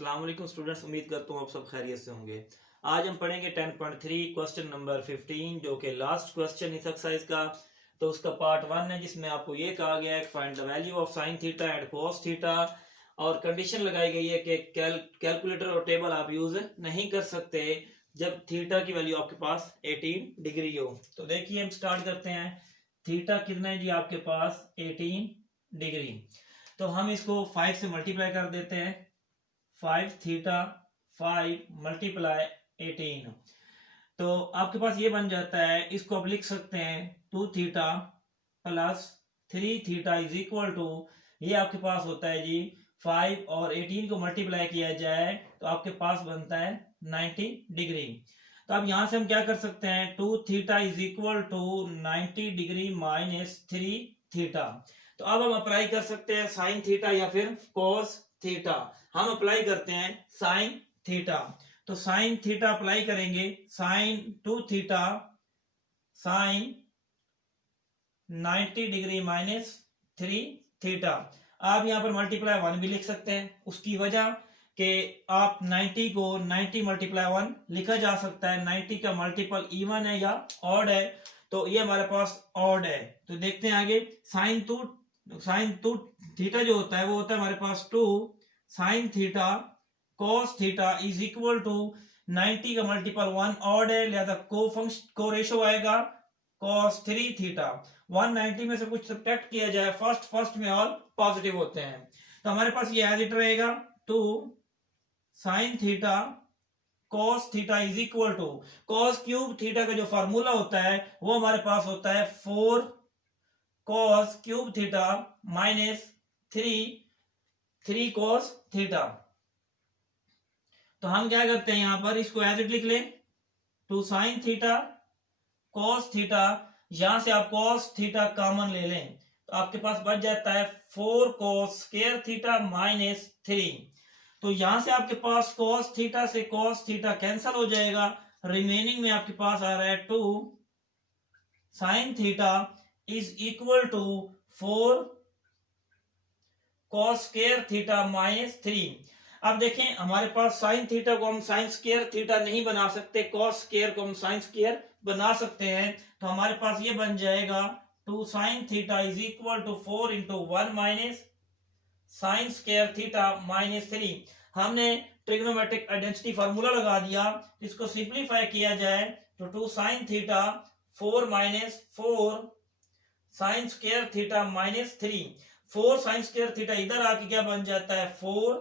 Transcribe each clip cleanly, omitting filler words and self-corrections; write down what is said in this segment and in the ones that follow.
अस्सलाम वालेकुम स्टूडेंट्स, उम्मीद करता हूँ आप सब खैरियत से होंगे। आज हम पढ़ेंगे 10.3 क्वेश्चन नंबर 15 जो कि लास्ट क्वेश्चन इस एक्सरसाइज का। तो उसका पार्ट 1 है जिसमें आपको ये कहा गया है find the value of sine theta and cos theta, और कंडीशन लगाई गई है कि कैलकुलेटर और टेबल आप यूज नहीं कर सकते जब थीटा की वैल्यू आपके पास 18 डिग्री हो। तो देखिए हम स्टार्ट करते हैं। थीटा कितना है जी आपके पास 18 डिग्री। तो हम इसको 5 से मल्टीप्लाई कर देते हैं। 5 थीटा 5 मल्टीप्लाई 18, तो आपके पास ये बन जाता है। इसको आप लिख सकते हैं 2 theta plus 3 theta is equal to, ये आपके पास होता है जी 5 और 18 को मल्टीप्लाई किया जाए तो आपके पास बनता है 90 डिग्री। तो अब यहां से हम क्या कर सकते हैं, 2 theta is equal to 90 degree minus 3 theta. तो अब हम अप्लाई कर सकते हैं साइन थीटा या फिर कोस थीटा। हम अप्लाई करते हैं साइन थीटा। तो साइन थीटा अप्लाई करेंगे, sine 2 theta sine 90 degree minus 3 theta. आप यहां पर मल्टीप्लाई 1 भी लिख सकते हैं, उसकी वजह कि आप 90 को 90 मल्टीप्लाई 1 लिखा जा सकता है। 90 का मल्टीपल इवन है या ऑड है, तो ये हमारे पास ऑड है। तो देखते हैं आगे। साइन टू थीटा जो होता है वो होता है हमारे पास 2 sine theta cos theta is equal to 90 का मल्टीपल 1 ऑड है, लिहाजा को रेशो आएगा cos 3 थीटा। 190 में से कुछ सब्ट्रैक्ट किया जाए, फर्स्ट में ऑल पॉजिटिव होते हैं, तो हमारे पास ये एज इट रहेगा 2 sine theta cos theta is equal to cos cube theta का जो फार्मूला होता है वो हमारे पास होता है 4 cos cube theta minus 3 cos theta. तो हम क्या करते हैं, यहां पर इसको एज इट लिख लें 2 साइन थीटा cos थीटा, यहां से आप cos थीटा कॉमन ले लें तो आपके पास बच जाता है 4 cos स्क्वायर थीटा माइनस 3। तो यहां से आपके पास cos थीटा से cos थीटा कैंसिल हो जाएगा, रिमेनिंग में आपके पास आ रहा है 2 sine theta is equal to 4 cos square theta minus 3। अब देखें हमारे पास साइन थीटा को हम साइन स्क्वायर थीटा नहीं बना सकते, cos स्क्वायर को हम साइन स्क्वायर बना सकते हैं। तो हमारे पास ये बन जाएगा 2 sine theta is equal to 4 into 1 minus sine square theta minus 3। हमने ट्रिग्नोमेट्रिक आइडेंटिटी फार्मूला लगा दिया, इसको सिंप्लीफाई किया जाए तो 2 sine theta 4 minus 4 sine square theta minus 3। 4 sine square theta इधर आके क्या बन जाता है 4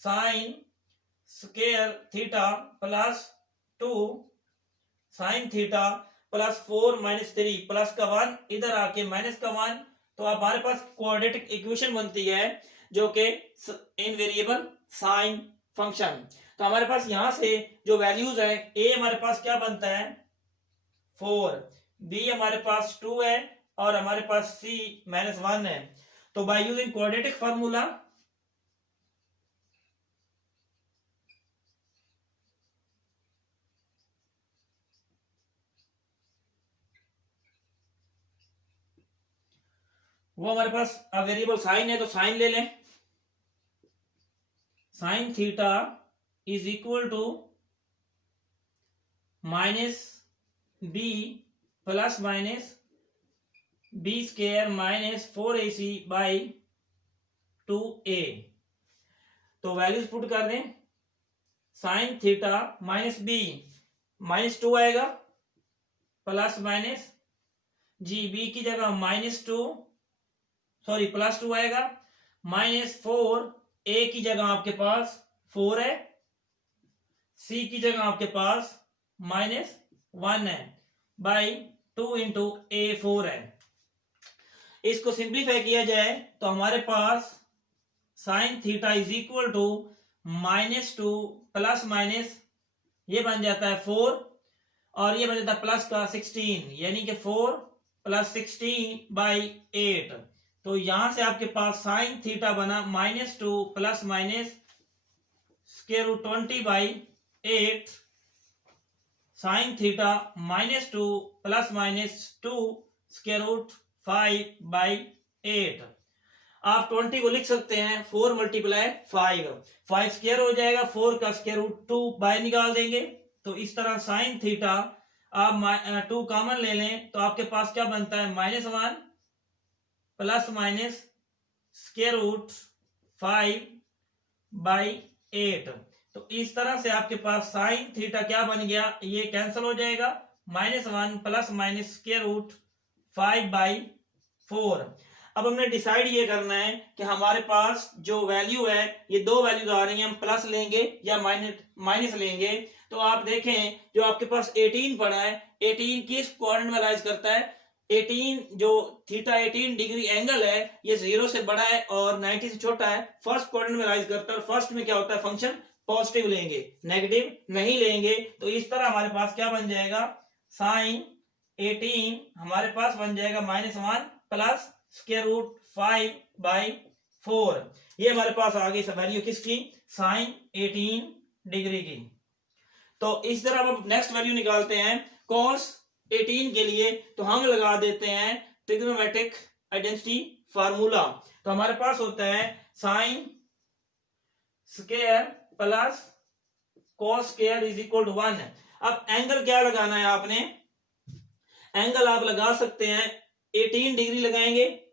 sine square theta plus 2 sine theta plus 4 minus 3 plus का 1 इधर आके माइनस का 1। तो हमारे पास क्वाड्रेटिक इक्वेशन बनती है जो कि इनवेरिएबल साइन फंक्शन। तो हमारे पास यहां से जो वैल्यूज है, ए हमारे पास क्या बनता है 4, बी हमारे पास 2 है और हमारे पास सी माइनस 1 है। तो बाय यूजिंग क्वाड्रेटिक फार्मूला वो हमारे पास वेरिएबल साइन है, तो साइन ले लें। Sine theta is equal to minus B plus minus B square minus 4ac by 2a। तो वैल्यूज पुट कर दें। Sine theta minus B minus 2 आएगा प्लस माइनस जी बी की जगह माइनस 2 सॉरी प्लस 2 आएगा माइनस 4 ए की जगह आपके पास 4 है, सी की जगह आपके पास माइनस 1 है बाई 2 इंटू ए 4 है। इसको सिंप्लीफाई किया जाए तो हमारे पास sine theta is equal to minus 2 plus minus ये बन जाता है 4 और ये बन जाता है प्लस का 16, यानी कि 4 प्लस 16 बाई 8। तो यहां से आपके पास साइन थीटा बना minus 2 plus minus square root 20 by 8 sine theta minus 2 plus minus 2 square root 5 by 8। आप 20 को लिख सकते हैं 4 मल्टीप्लाई 5 स्क्वायर हो जाएगा, 4 का स्क्वायर रूट 2 बाहर निकाल देंगे। तो इस तरह साइन थीटा आप 2 कॉमन ले लें तो आपके पास क्या बनता है -1 प्लस माइनस स्क्वायर रूट 5/8। तो इस तरह से आपके पास साइन थीटा क्या बन गया, ये कैंसिल हो जाएगा, -1 प्लस माइनस स्क्वायर रूट 5/4। अब हमने डिसाइड ये करना है कि हमारे पास जो वैल्यू है ये दो वैल्यूज आ रही हैं, हम प्लस लेंगे या माइनस लेंगे। तो आप देखें जो आपके पास 18 पड़ा है, 18 किस क्वाड्रेंट में राइज करता है, 18 जो थीटा 18 डिग्री एंगल है ये 0 से बड़ा है और 90 से छोटा है, फर्स्ट क्वाड्रेंट में राइज करता है। फर्स्ट में क्या होता है, फंक्शन पॉजिटिव लेंगे, नेगेटिव नहीं लेंगे। तो इस तरह हमारे पास क्या बन जाएगा, साइन 18 हमारे पास बन जाएगा -1 प्लस स्क्वायर रूट 5/4। ये हमारे पास आ गई वैल्यू किसकी, साइन 18 डिग्री की। तो इस तरह हम नेक्स्ट वैल्यू निकालते हैं cos 18 के लिए। तो हम लगा देते हैं ट्रिग्नोमेट्रिक आइडेंटिटी फार्मूला। तो हमारे पास होता है sine square plus cos square is equal to 1। अब एंगल क्या लगाना है आपने, एंगल आप लगा सकते हैं 18 डिग्री लगाएंगे,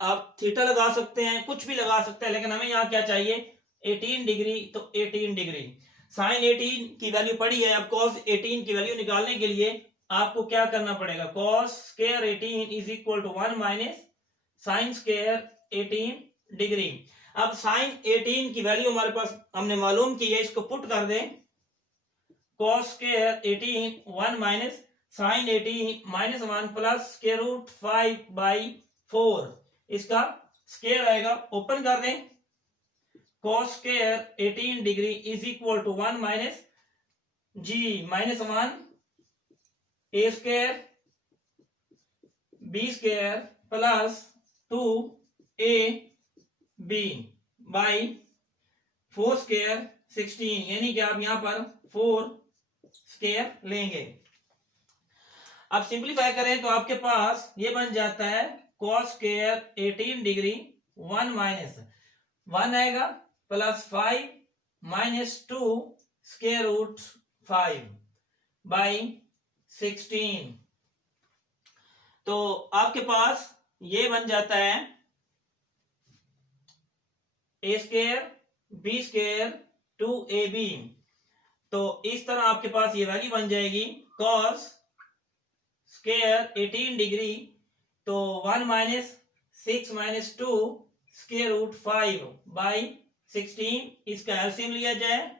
आप थीटा लगा सकते हैं, कुछ भी लगा सकते हैं, लेकिन हमें यहाँ क्या चाहिए 18 डिग्री। तो 18 डिग्री साइन 18 की वैल्यू पड़ी है। अब cos 18 की वैल्यू निकालने के लिए आपको क्या करना पड़ेगा, cos square 18 is equal to 1 minus sine square 18 degree. अब साइन 18 की वैल्यू हमारे पास हमने मालूम की है, इसको पुट कर दें, cos square 18 1 minus sine 18 -1 plus square root 5/4, इसका स्क्वायर आएगा, ओपन कर दें, cos square 18 degree is equal to 1 minus जी -1 a square b square plus 2ab by 4 square 16, यानी कि आप यहां पर 4 स्क्वायर लेंगे। अब सिंप्लीफाई करें तो आपके पास ये बन जाता है cos स्क्वायर 18 डिग्री 1 माइनस 1 आएगा प्लस 5 माइनस 2 स्क्वायर रूट 5/16। तो आपके पास ये बन जाता है a square b square 2ab। तो इस तरह आपके पास ये वैल्यू बन जाएगी cos स्क्वायर 18 डिग्री, तो 1 माइनस 6 माइनस 2 स्क्वायर रूट 5/16, इसका एलसीएम लिया जाए,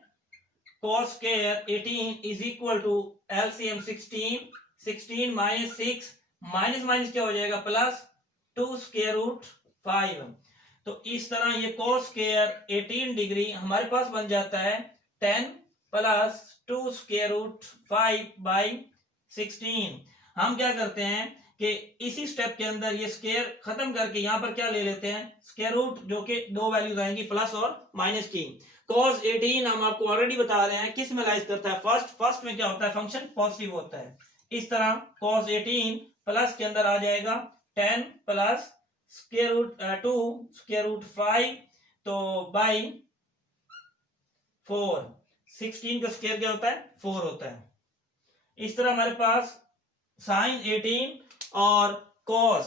cos square 18 is equal to LCM 16 minus 6 minus क्या हो जाएगा, प्लस 2 स्क्वायर रूट 5। तो इस तरह ये cos स्क्वायर 18 डिग्री हमारे पास बन जाता है 10 प्लस 2 स्क्वायर रूट 5/16। हम क्या करते हैं कि इसी स्टेप के अंदर ये स्क्वायर खत्म करके यहां पर क्या ले लेते हैं, स्क्वायर रूट, जो कि दो वैल्यूज आएंगी प्लस और माइनस की। cos 18 हम आपको ऑलरेडी बता रहे हैं किस में लाइज करता है, फर्स्ट में क्या होता है, फंक्शन पॉजिटिव होता है। इस तरह cos 18 प्लस के अंदर आ जाएगा 10 plus square root 2 square root 5 तो बाई 4, 16 का स्क्वायर क्या होता है, 4 होता है। इस तरह हमारे पास साइन 18 और cos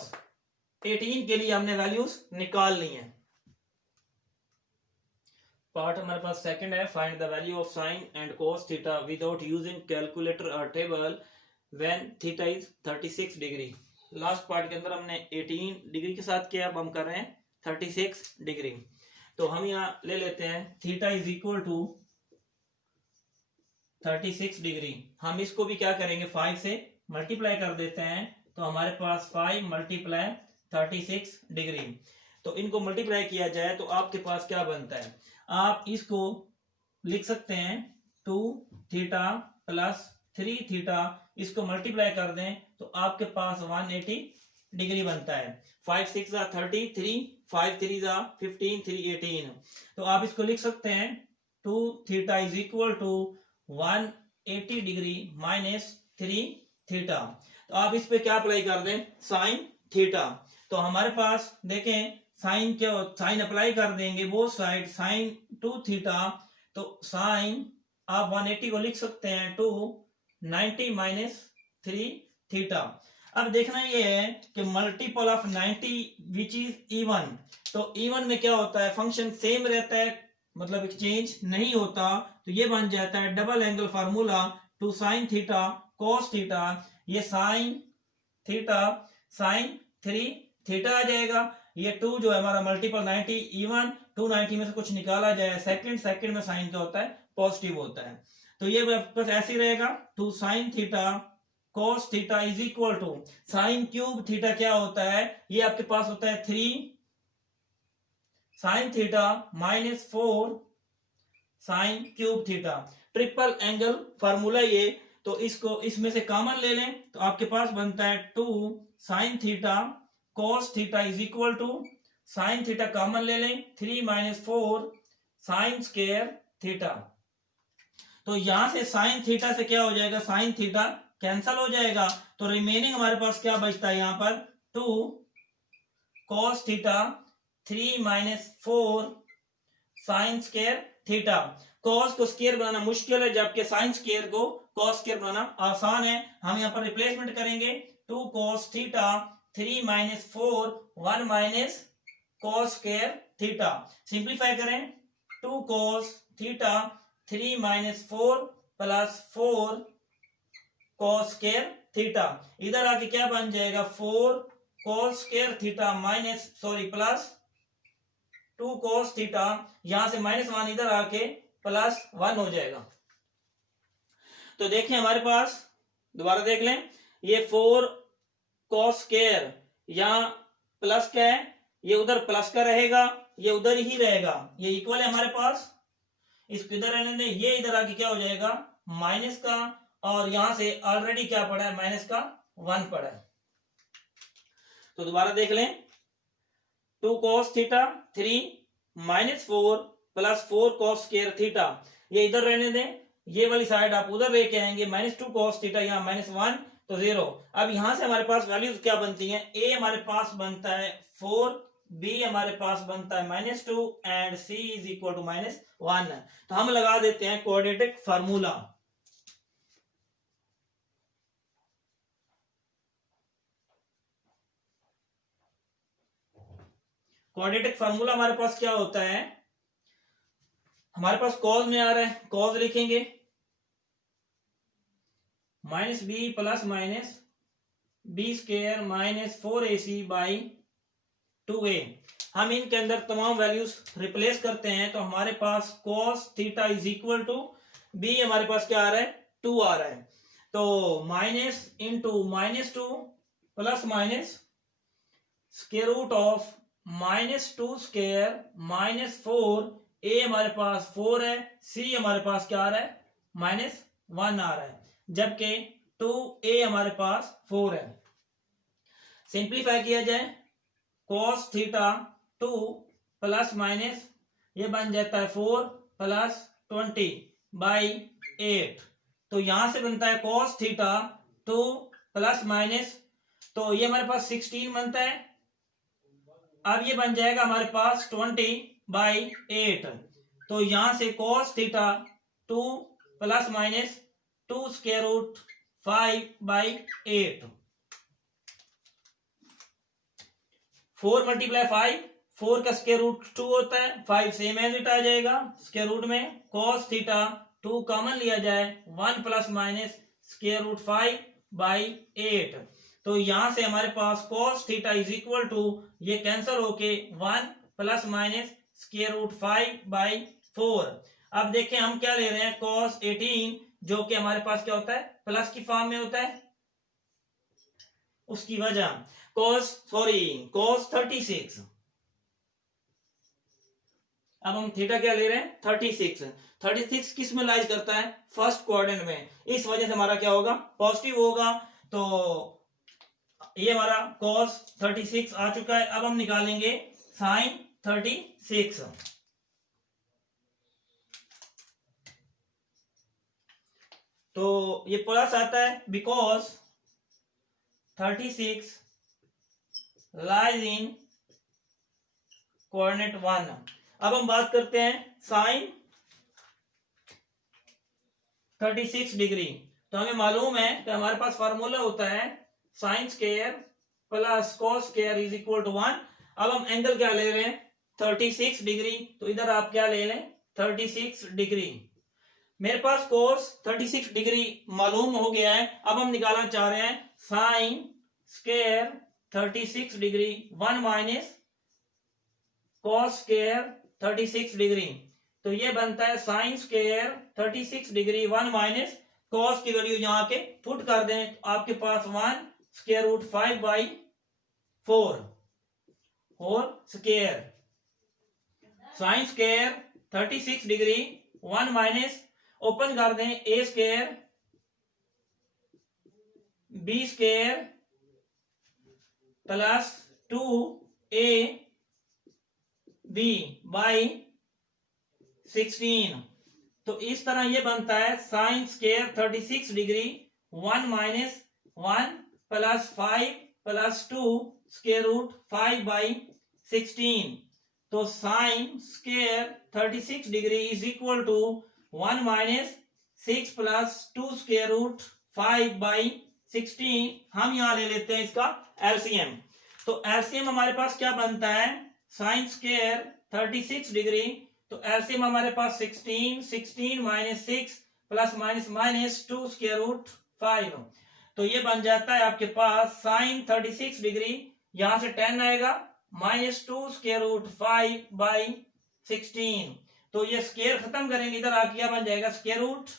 18 के लिए हमने वैल्यूज निकाल ली हैं। पार्ट हमारे पास सेकंड है, find the value of sine and cos theta without using calculator और table when theta is 36 degree. Last part के अंदर हमने 18 डिग्री के साथ किया, अब हम कर रहे हैं 36 डिग्री। तो हम यहाँ ले लेते हैं theta is equal to 36 degree. हम इसको भी क्या करेंगे, 5 से मल्टीप्लाई कर देते हैं, तो हमारे पास 5 मल्टीप्लाई 36 डिग्री। तो इनको मल्टीप्लाई किया जाए तो आपके पास क्या बनता है, आप इसको लिख सकते हैं 2 थीटा प्लस 3 थीटा, इसको मल्टीप्लाई कर दें तो आपके पास 180 डिग्री बनता है। 5 6 33, 5 3 15, 3 18। तो आप इसको लिख सकते हैं 2 theta is equal to 180 degree minus 3 theta. तो आप इस पे क्या अप्लाई कर दें, साइन थीटा। तो हमारे पास देखें साइन क्या, साइन अप्लाई कर देंगे बोथ साइड, साइन 2 थीटा, तो साइन आप 180 को लिख सकते हैं 290 माइनस 3 थीटा। अब देखना ये है कि multiple of 90 which is even, तो इवन में क्या होता है, फंक्शन सेम रहता है, मतलब एक्सचेंज नहीं होता, तो ये बन जाता है double angle formula two sine theta cos theta, ये साइन थीटा साइन 3 थीटा आ जाएगा। ये 2 जो है हमारा मल्टीपल 90 इवन, 290 में से कुछ निकाला जाए सेकंड, सेकंड में साइन क्या होता है, पॉजिटिव होता है, तो ये बस ऐसे ही रहेगा, two sine theta cos theta is equal to sine cube theta क्या होता है, ये आपके पास होता है 3 sine theta minus 4 sine cube theta, triple angle formula ये, तो इसको इसमें से कॉमन ले लें तो आपके पास बनता है 2 sine theta cos theta is equal to sine theta common ले लें 3 माइनस 4 साइन स्क्वायर थीटा, तो यहां से साइन थीटा से क्या हो जाएगा, साइन थीटा कैंसल हो जाएगा, तो रिमेनिंग हमारे पास क्या बचता है, यहां पर 2 cos theta 3 minus 4 sine square theta. Cos को स्क्वायर बनाना मुश्किल है, जबकि साइन स्क्वायर को कॉस स्क्वायर बनाना आसान है। हम यहाँ पर रिप्लेसमेंट करेंगे, 2 cos theta 3 minus 4 1 minus cos square theta, simplify करें, 2 cos theta 3 minus 4 plus 4 cos square theta, इधर आके क्या बन जाएगा, 4 cos square theta minus plus 2 cos theta, यहां से -1 इधर आके +1 हो जाएगा। तो देखें हमारे पास, दोबारा देख लें, ये 4 कॉस स्क्वायर यहां प्लस का है, ये उधर प्लस का रहेगा, ये उधर ही रहेगा, ये इक्वल है हमारे पास, इसको इधर रहने दें, ये इधर आके क्या हो जाएगा माइनस का, और यहां से ऑलरेडी क्या पड़ा है, -1 पड़ा है। तो दोबारा देख लें, 2 cos theta 3 -4 plus 4 cos square theta, ये इधर रहने दें, ये वाली साइड आप उधर लेके आएंगे, -2 cos थीटा यहाँ -1 तो 0। अब यहां से हमारे पास वैल्यूज क्या बनती हैं, a हमारे पास बनता है 4, b हमारे पास बनता है -2 and c is equal to -1। तो हम लगा देते हैं क्वाड्रेटिक फार्मूला। क्वाड्रेटिक फार्मूला हमारे पास क्या होता है, हमारे पास कॉज में आ रहा है, कॉज लिखेंगे -b plus minus b square -4ac by 2a। हम इनके अंदर तमाम वैल्यूज रिप्लेस करते हैं, तो हमारे पास cos theta is equal to b हमारे पास क्या आ रहा है, 2 आ रहा है, तो minus into -2 plus minus square root of -2 square -4, a हमारे पास 4 है, c हमारे पास क्या आ रहा है -1 आ रहा है, जबकि 2a हमारे पास 4 है। सिंप्लीफाई किया जाए, cos थीटा 2 प्लस माइनस ये बन जाता है 4 प्लस 20 बाई 8, तो यहां से बनता है cos थीटा 2 प्लस माइनस, तो ये हमारे पास 16 बनता है, अब ये बन जाएगा हमारे पास 20 बाई 8, तो यहां से cos theta 2 plus minus 2 square root 5 by 8, 4 multiply 5, 4 का स्क्वायर रूट 2 होता है, 5 सेम एज इट आ जाएगा स्क्वायर रूट में, cos थीटा 2 कॉमन लिया जाए, 1 plus minus square root 5 by 8, तो यहां से हमारे पास cos theta is equal to, ये कैंसिल होके 1 plus minus square root 5 by 4। अब देखें हम क्या ले रहे हैं, cos 18 जो कि हमारे पास क्या होता है, प्लस की फॉर्म में होता है, उसकी वजह cos 36, अब हम थीटा क्या ले रहे हैं 36 किस में लाइज करता है, फर्स्ट क्वाड्रेंट में, इस वजह से हमारा क्या होगा, पॉजिटिव होगा, तो ये हमारा cos 36 आ चुका है। अब हम निकालेंगे sin 36, तो ये प्लस आता है बिकॉज 36 लाइज इन कोऑर्डिनेट 1। अब हम बात करते हैं साइन 36 डिग्री। तो हमें मालूम है कि हमारे पास फार्मूला होता है sine square plus cos square is equal to 1। अब हम एंगल क्या ले रहे हैं 36 डिग्री, तो इधर आप क्या ले लें 36 डिग्री। मेरे पास कोस 36 डिग्री मालूम हो गया है। अब हम निकालना चाह रहे हैं sine square 36 degree 1 minus cos square 36 degree. तो ये बनता है sine square 36 degree 1 minus cos की वैल्यू यहाँ के पुट कर दें तो आपके पास 1 square root 5/4 whole square. Sine square 36 degree 1 minus open कर दें A square B square plus 2a B by 16। तो इस तरह ये बनता है sine square 36 degree 1 minus 1 plus 5 plus 2 square root 5/16। तो sine square 36 degree is equal to 1 minus 6 plus 2 square root 5/16। हम यहां ले लेते हैं इसका एलसीएम। तो एलसीएम हमारे पास क्या बनता है साइन स्क्वायर 36 डिग्री, तो एलसीएम हमारे पास 16 minus 6 plus minus minus 2 square root 5। तो ये बन जाता है आपके पास साइन 36 डिग्री, यहां से 10 आएगा माइनस 2 स्क्वायर रूट 5/16। तो ये स्क्वायर खत्म करेंगे इधर आके क्या बन जाएगा स्क्वायर रूट।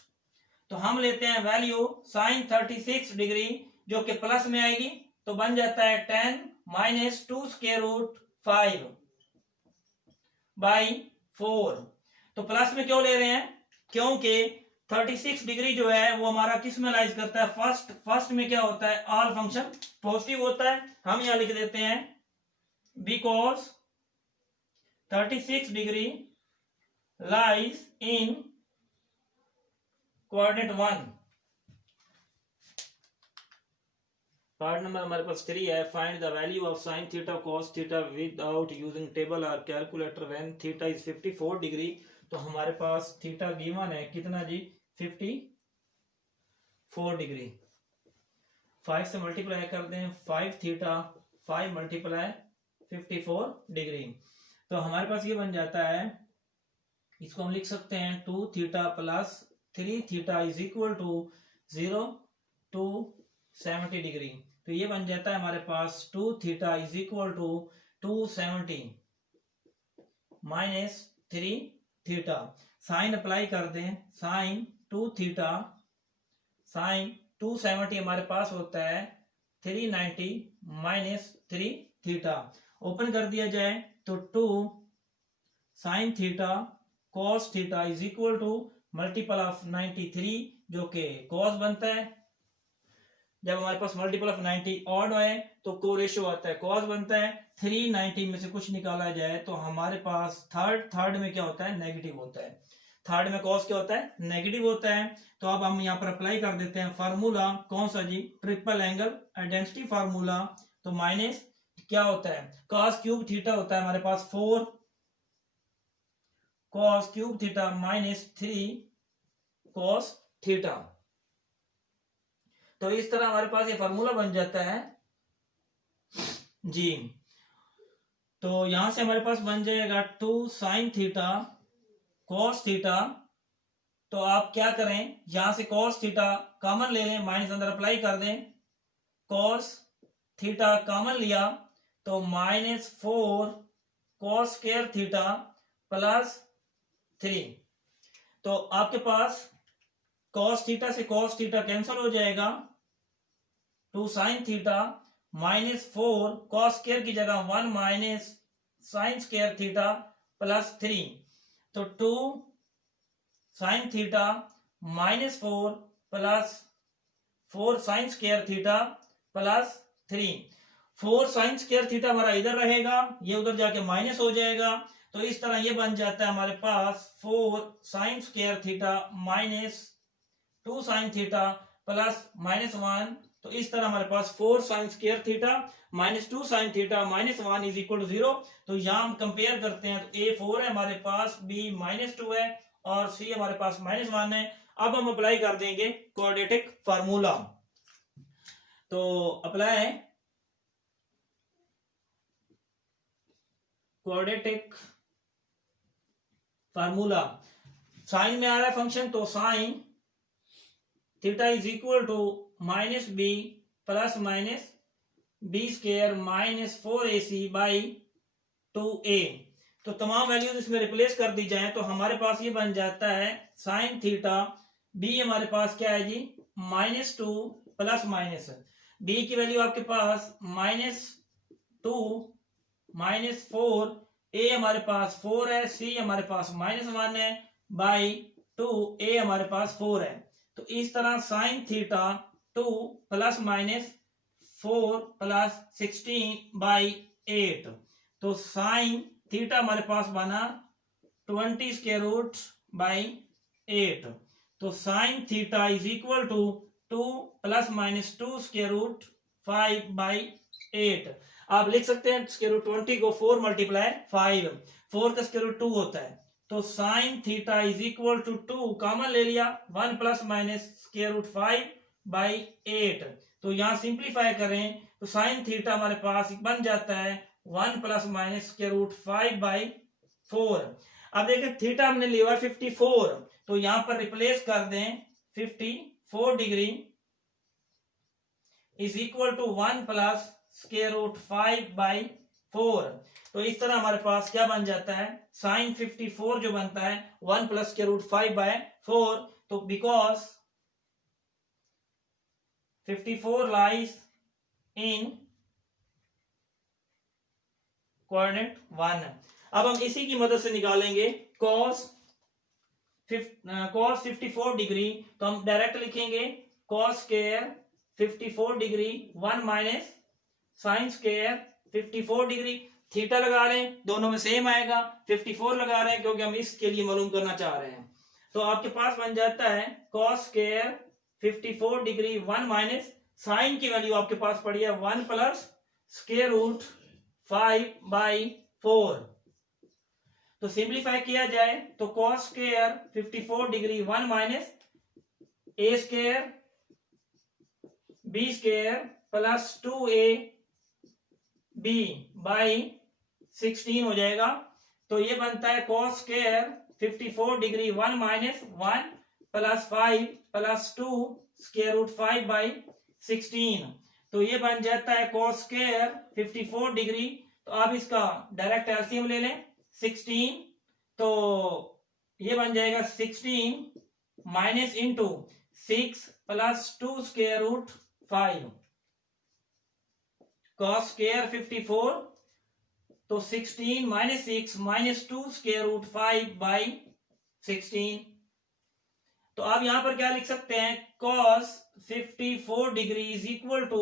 तो हम लेते हैं वैल्यू साइन 36 डिग्री जो कि प्लस में आएगी, तो बन जाता है 10 माइनस 2 स्क्वायर रूट 5/4। तो प्लस में क्यों ले रहे हैं क्योंकि 36 डिग्री जो है वो हमारा किस में लाइज करता है फर्स्ट में क्या होता है ऑल फंक्शन पॉजिटिव होता है। हम यहां लिख देते हैं because 36 degree lies in coordinate 1। Part number हमारे पास 3 है। Find the value of sine theta cos theta without using table और calculator when theta is 54 degree. तो हमारे पास थीटा गिवन है कितना जी 54 डिग्री। 5 से मल्टीप्लाई कर दें 5 थीटा 5 मल्टीप्लाई 54 डिग्री। तो हमारे पास ये बन जाता है, इसको हम लिख सकते हैं 2 theta plus 3 theta is equal to 0 to 70 degree. तो ये बन जाता है हमारे पास 2 theta is equal to 270 minus 3 theta. Sine apply कर दें साइन 2 थीटा साइन 270 हमारे पास होता है 390 माइनस 3 थीटा। ओपन कर दिया जाए तो 2 sine theta cos theta is equal to multiple of 93 जो कि कॉस बनता है। जब हमारे पास मल्टीपल ऑफ 90 ऑड है तो को रेशियो आता है कॉस बनता है। 390 में से कुछ निकाला जाए तो हमारे पास थर्ड में क्या होता है नेगेटिव होता है। थर्ड में कॉस क्या होता है नेगेटिव होता है। तो अब हम यहाँ पर अप्लाई कर देते हैं फार्मूला कौन सा जी ट्रिपल एंगल आइडेंटिटी फार्मूला। तो माइनस क्या होता है कॉस क्यूब थीटा होता है हमारे पास 4 cos cube theta minus 3 cos theta. तो इस तरह हमारे पास ये फार्मूला बन जाता है जी। तो यहां से हमारे पास बन जाएगा 2 साइन थीटा कॉस थीटा। तो आप क्या करें यहां से कॉस थीटा कॉमन ले लें माइनस अंदर अप्लाई कर दें। कॉस थीटा कॉमन लिया तो minus 4 cos square theta plus 3। तो आपके पास कॉस थीटा से कॉस थीटा कैंसिल हो जाएगा। 2 sine theta minus 4 cos square की जगह 1 minus sine square theta plus 3। तो 2 sine theta minus 4 plus 4 sine square theta plus 3। 4 sine square theta हमारा इधर रहेगा ये उधर जाके माइनस हो जाएगा। तो इस तरह ये बन जाता है हमारे पास 4 sine square theta minus 2 sine theta plus minus 1 तो इस तरह हमारे पास 4 sine square theta minus 2 sine theta minus 1 is equal to 0। तो यहाँ हम कंपेयर करते हैं तो A4 है हमारे पास, B -2 है और C हमारे पास -1 है। अब हम अप्लाई कर देंगे क्वाड्रेटिक फार्मूला। तो अप्लाई क्वाड्रेटिक फार्मूला। साइन में आ रहा है फंक्शन, तो sine theta is equal to -b plus minus B square minus 4ac by 2a। तो तमाम वैल्यूज इसमें रिप्लेस कर दी जाए तो हमारे पास ये बन जाता है साइन थीटा, b हमारे पास क्या है जी -2 प्लस माइनस, b की वैल्यू आपके पास -2 -4, a हमारे पास 4 है, c हमारे पास -1 है बाई 2, a हमारे पास 4 है। तो इस तरह sine theta 2 plus minus 4 plus 16 by 8। तो साइन थीटा हमारे पास बना 20 स्क्वायर रूट बाई 8। तो sine theta is equal to 2 plus minus 2 square root 5 by 8। आप लिख सकते हैं स्क्वायर रूट 20 को 4 मल्टीप्लाई 5, 4 का स्क्वायर रूट 2 होता है। तो sine theta is equal to 2 common ले लिया, 1 plus minus square root 5 by 8। तो यहाँ सिंप्लीफाई करें तो साइन थीटा हमारे पास बन जाता है 1 plus minus square root 5 by 4। अब देखें थीटा हमने लिया 54, तो यहाँ पर रिप्लेस कर दें 54 degree is equal to 1 plus square root 5 by 4। तो इस तरह हमारे पास क्या बन जाता है साइन 54 जो बनता है 1 प्लस स्क्वायर रूट 5 बाई 4। तो बिकॉज 54 लाइज इन कोऑर्डिनेट 1। अब हम इसी की मदद से निकालेंगे cos 54 डिग्री। तो हम डायरेक्ट लिखेंगे cos square 54 degree 1 minus sine square 54 degree. Theta लगा रहे हैं, दोनों में सेम आएगा, 54 लगा रहे हैं क्योंकि हम इसके लिए मालूम करना चाह रहे हैं। तो आपके पास बन जाता है cos square 54 degree 1 minus sine की वैल्यू आपके पास पड़ी है 1 प्लस स्क्वायर रूट 5 बाई 4। तो सिंप्लीफाई किया जाए तो cos square 54 degree 1 minus a square b square plus 2a b by 16 हो जाएगा। तो ये बनता है cos square 54 degree 1 minus 1 plus 5 plus 2 square root 5 by 16। तो ये बन जाता है cos स्क्वायर 54 डिग्री। तो आप इसका डायरेक्ट एलसीएम ले लें 16, तो ये बन जाएगा 16 minus into 6 plus 2 square root 5। cos square 54 तो 16 minus 6 minus 2 square root 5 by 16। तो आप यहां पर क्या लिख सकते हैं cos 54 degree is equal to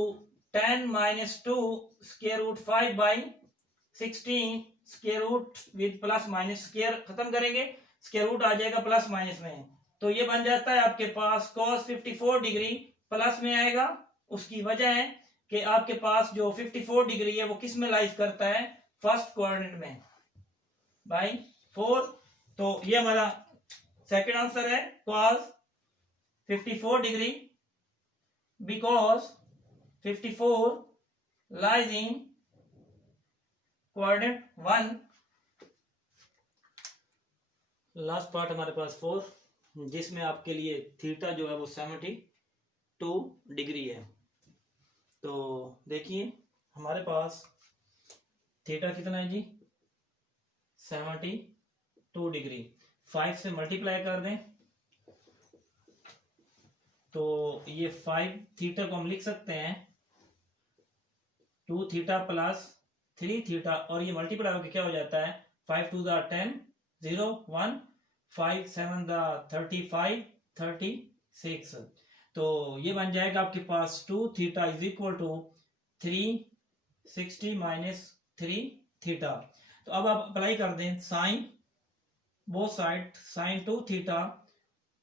10 minus 2 square root 5 by 16। Square root with plus minus square खत्म करेंगे, स्क्वायर रूट आ जाएगा प्लस माइनस में। तो ये बन जाता है आपके पास cos 54 डिग्री प्लस में आएगा। उसकी वजह है कि आपके पास जो 54 डिग्री है वो किस में लाइज करता है फर्स्ट कोऑर्डिनेट में बाई 4। तो ये हमारा सेकंड आंसर है cos 54 degree because 54 lies in coordinate 1। Last part हमारे पास 4, जिसमें आपके लिए थीटा जो है वो 72 डिग्री है। तो देखिए हमारे पास थीटा कितना है जी 72 डिग्री, 5 से मल्टीप्लाई कर दें तो ये 5 थीटा को हम लिख सकते हैं 2 थीटा प्लस 3 थीटा, और ये मल्टीप्लाई होकर क्या हो जाता है 5 2 10 0 1 5 7 35 36। तो ये बन जाएगा आपके पास 2 theta is equal to 360 minus 3 theta. तो अब आप अप्लाई कर दें sine both side, sine 2 theta,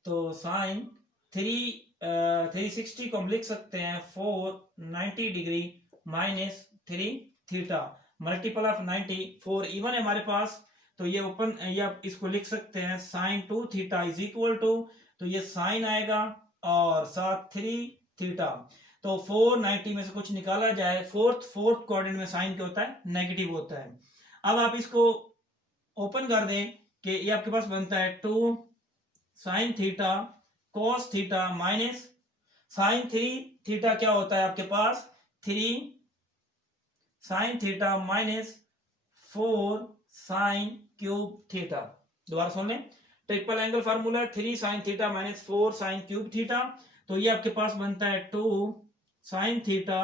तो साइन 360 को हम लिख सकते हैं 490 degree minus 3 theta multiple of 90 4 even है हमारे पास, तो ये ओपन या इसको लिख सकते हैं sine 2 theta is equal to, तो ये साइन आएगा और साथ 3 थीटा। तो 490 में से कुछ निकाला जाए, फोर्थ कोऑर्डिनेट में साइन क्या होता है, नेगेटिव होता है। अब आप इसको ओपन कर दें कि ये आपके पास बनता है 2 sine theta cos theta minus sine 3 theta क्या होता है आपके पास 3 sine theta minus 4 sine cube theta. दोबारा सुन लें, triple angle formula 3 sine theta minus 4 sine cube theta. तो ये आपके पास बनता है 2 sine theta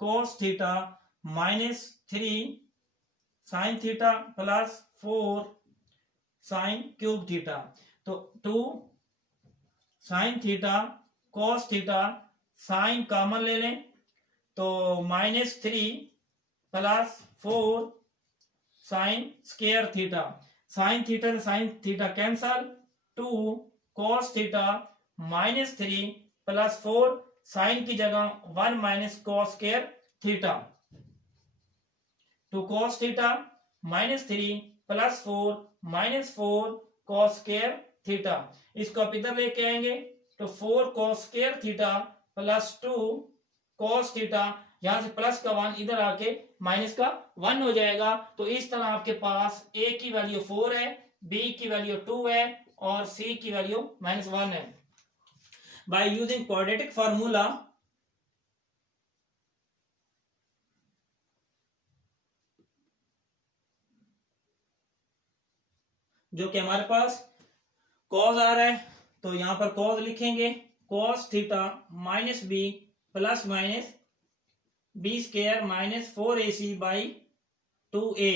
cos theta minus 3 sine theta plus 4 sine cube theta. तो 2 sine theta cos theta sine common ले लें तो minus 3 plus 4 sine square theta, sine theta से sine theta cancel, 2 cos theta minus 3 plus 4 sine की जगह 1 minus cos square theta, 2 cos theta minus 3 plus 4 minus 4 cos square theta. इसको आप इधर लेके आएंगे तो 4 cos square theta plus 2 cos theta, यहां से प्लस का 1 इधर आके माइनस का 1 हो जाएगा। तो इस तरह आपके पास a की वैल्यू 4 है, b की वैल्यू 2 है और c की वैल्यू -1 है। बाय यूजिंग क्वाड्रेटिक फार्मूला जो कि हमारे पास कॉस आ रहा है, तो यहां पर कॉस लिखेंगे cos theta minus B plus minus B square minus 4ac by 2a।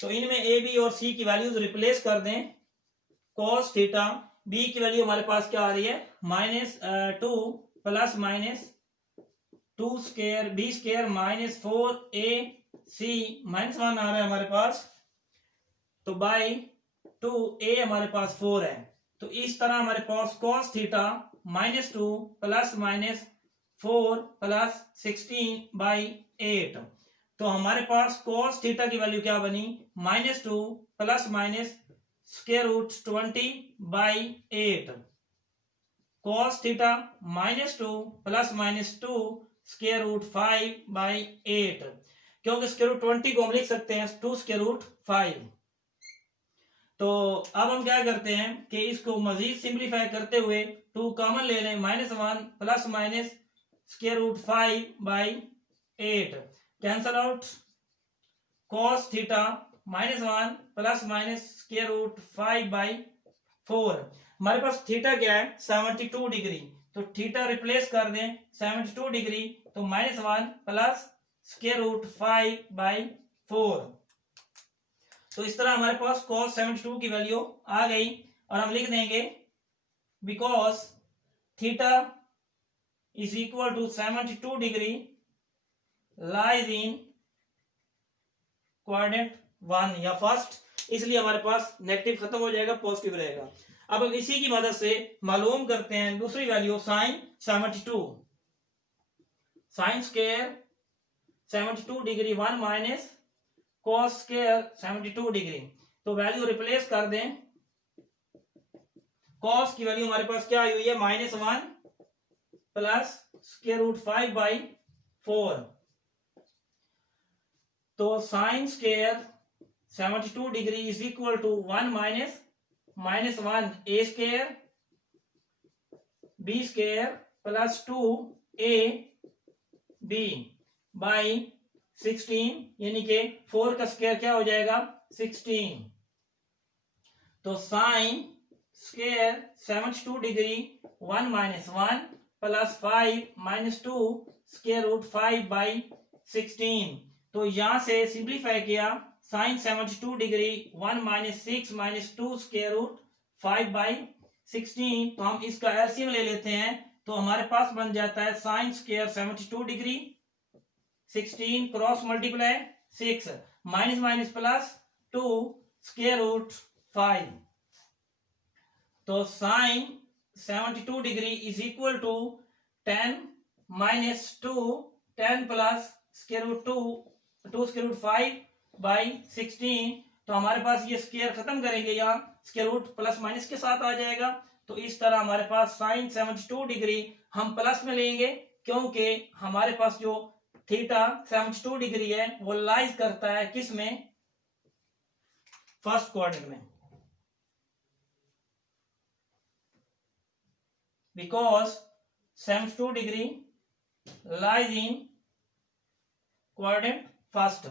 तो इनमें a b और c की वैल्यूज रिप्लेस कर दें। कॉस थीटा b की वैल्यू हमारे पास क्या आ रही है -2 plus minus 2 square b square minus 4ac -1 आ रहा है हमारे पास, तो बाई 2a हमारे पास 4 है। तो इस तरह हमारे पास cos theta -2 plus minus 4 plus 16 by 8। तो हमारे पास cos थीटा की वैल्यू क्या बनी -2 plus minus square root 20 by 8। cos theta -2 plus minus 2 square root 5 by 8, क्योंकि स्क्वायर रूट 20 को हम लिख सकते हैं 2 स्क्वायर रूट 5। तो अब हम क्या करते हैं कि इसको मजीद सिंप्लीफाई करते हुए 2 कॉमन ले लें, -1 plus minus square root 5 by 8 cancel out, cos theta -1 plus minus square root 5 by 4। हमारे पास थीटा क्या है 72 डिग्री, तो थीटा रिप्लेस कर दें 72 डिग्री, तो -1 प्लस स्क्वायर रूट 5 बाई 4। तो इस तरह हमारे पास cos 72 की वैल्यू आ गई और हम लिख देंगे because theta is equal to 72 degree lies in quadrant 1 या फर्स्ट, इसलिए हमारे पास नेगेटिव खत्म हो जाएगा, पॉजिटिव रहेगा। अब हम इसी की मदद से मालूम करते हैं दूसरी value sine 72, sine square 72 degree 1 minus cos square 72 degree. तो वैल्यू रिप्लेस कर दें, cos की वैल्यू हमारे पास क्या आई हुई है -1 प्लस स्क्वायर रूट 5 बाई 4। तो sine square 72 degree is equal to 1 minus -1 a square b square plus 2 a b by 16, यानी कि 4 का स्क्वायर क्या हो जाएगा 16। तो sine square 72 degree 1 minus 1 plus 5 minus 2 square root 5 by 16। तो यहां से सिंप्लीफाई किया, sine 72 degree 1 minus 6 minus 2 square root 5 by 16। तो हम इसका एलसीएम ले लेते हैं, तो हमारे पास बन जाता है sine square 72 degree 16 cross multiply 6 minus minus plus 2 square root 5। तो sine 72 degree is equal to 10 minus 2, 10 plus square root 2 square root 5 by 16। तो हमारे पास ये स्क्वायर खत्म करेंगे, यहाँ स्क्वायर रूट प्लस माइनस के साथ आ जाएगा। तो इस तरह हमारे पास साइन 72 डिग्री हम प्लस में लेंगे, क्योंकि हमारे पास जो थीटा 72 डिग्री है वो लाइज करता है किस में, फर्स्ट क्वाड्रेंट में, because 72 degree lies in quadrant first.